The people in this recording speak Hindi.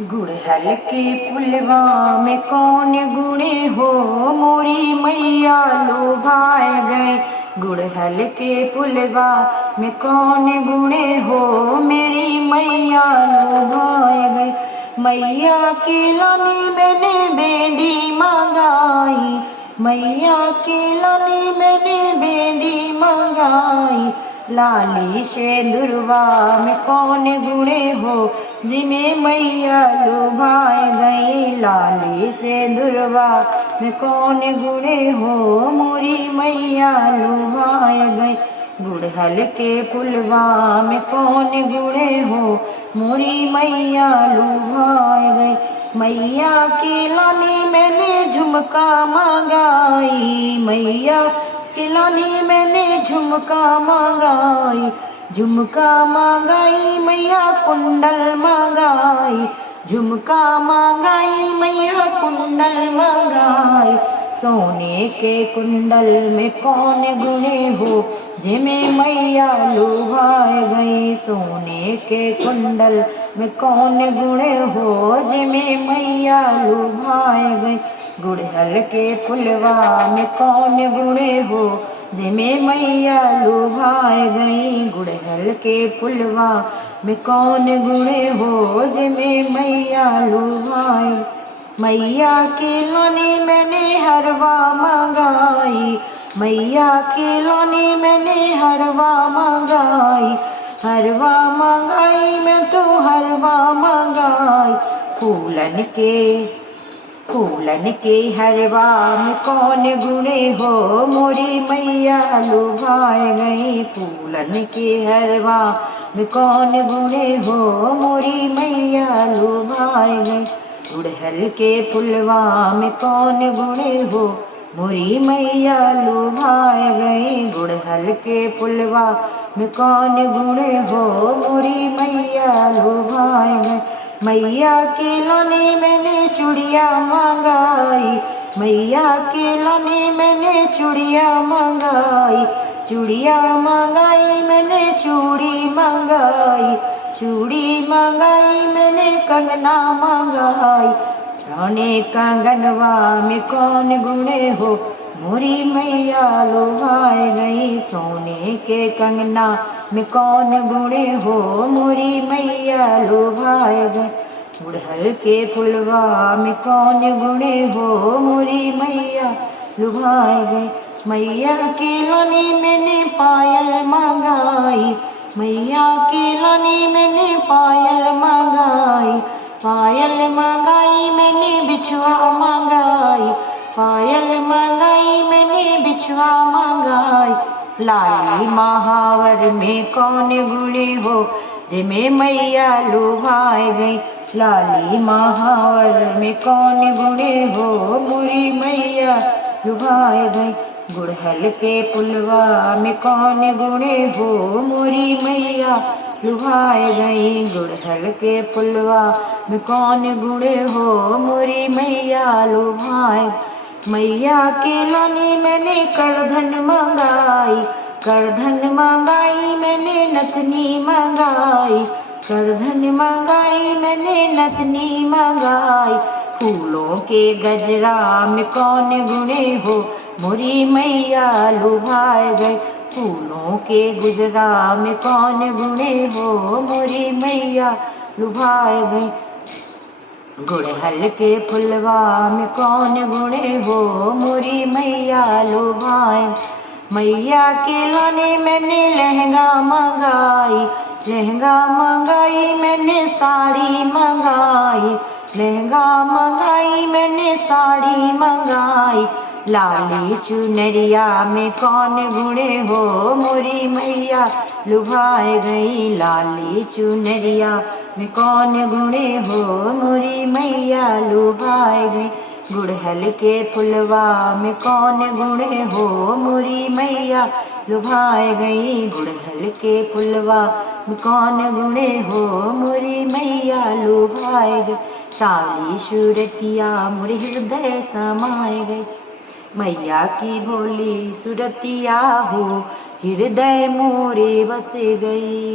गुड़हल के फुलवा में कौन गुणे हो, मोरी मैया लुभाए गए। गुड़हल के फुलवा में कौन गुणे हो, मेरी मैया लुभाए गए। मैया की लानी मैंने बेदी मंगाई, मैया की लानी मैंने बेदी मंगाई। लाली से दुर्वा में कौन गुणे हो, जिमे मैया लुभाए गई। लाली से दुर्वा में कौन गुणे हो, मोरी मैया लुभाए गई। गुड़हल के फुलवा में कौन गुणे हो, मोरी मैया लुभाए गई। मैया की लानी मैंने झुमका मंगाई, मैया की लानी मैंने झुमका मंगाई। झुमका मंगाई मैया कुंडल मंगाई, झुमका मंगाई मैया कुंडल मंगाई। सोने के कुंडल में कौन गुणे हो, जिमे मैया लुभाए गई। सोने के कुंडल में कौन गुणे हो, जिमे मैया लुभाए गई। गुड़हल के फुलवा में कौन गुणे हो, जिमे मैया लुभाए गई। गुड़हल के फुलवा में कौन गुणे हो, जिमे मैया लुभाए। मैया की लानी मैंने हरवा मंगाई, मैया की लानी मैंने हरवा मंगाई। हरवा मंगाई मैं तो हरवा मंगाई। फूलन के हरवा में कौन गुणे हो, मोरी मैया लुभाए गई। फूलन के हरवा में कौन गुणे हो, मोरी मैया लुभाए गई। गुड़हल के फुलवा में कौन गुणे हो, मोरी मैया लुभाए गई। गुड़हल के फुलवा में कौन गुणे हो, मोरी मैया लुभाए गई। मैया की लानी मैंने चूड़िया मंगाई, मैया की लानी मैंने चूड़िया मंगाई। चूड़िया मंगाई मैंने चूड़ी मंगाई, चूड़ी मंगाई मैंने कंगना मंगाई। सोने कंगनवा में कौन गुणे हो, मोरी मैया लुभाए गई। सोने के कंगना में कौन गुणे हो, मोरी मैया लुभाए गई। गुड़हल के फुलवा में कौन गुणे हो, मोरी मैया लुभाए गई। मैया की लानी मैंने पायल मंगाई, मैया की लानी मैंने पायल मंगाई। पायल मंगाई मैंने बिछुआ मंगाई, पायल मंगाई मैंने बिछुआ मंगाई। लाली महावर में कौन गुणे हो, जिमे मैया लुभाए गई। लाली महावर में कौन गुणे हो, मोरी मैया लुभाए गई। गुड़हल के फुलवा में कौन गुणे हो, मोरी मैया लुभाए गई। गुड़हल के फुलवा में कौन गुणे हो, मोरी मैया लुभाए। मैया की लानी मैंने करधन मंगाई, करधन मंगाई मैंने नथनी मंगाई। करधन मंगाई मैंने नथनी मंगाई। फूलों के गजरा में कौन गुणे हो, मोरी मैया लुभाए गई। फूलों के गुजरा में कौन गुणे हो, मोरी मैया लुभाए गई। गुड़हल के फुलवा में कौन गुणे हो, मोरी मैया लुभाए। मैया के लाने मैंने लहंगा मंगाई, लहंगा मंगाई मैंने साड़ी मंगाई। लहंगा मंगाई मैंने साड़ी मंगाई। लाली चुनरिया में कौन गुणे हो, मोरी मैया लुभाए गई। लाली चुनरिया में कौन गुणे हो, मोरी मैया लुभाए गई। गुड़हल के फुलवा में कौन गुणे हो, मोरी मैया लुभाए गई। गुड़हल के फुलवा में कौन गुणे हो, मोरी मैया लुभाए गई। सारी सूरतिया मोरे हृदय समाए गई। मैया की भोली सुरतिया हो, हृदय मोरे बस गई।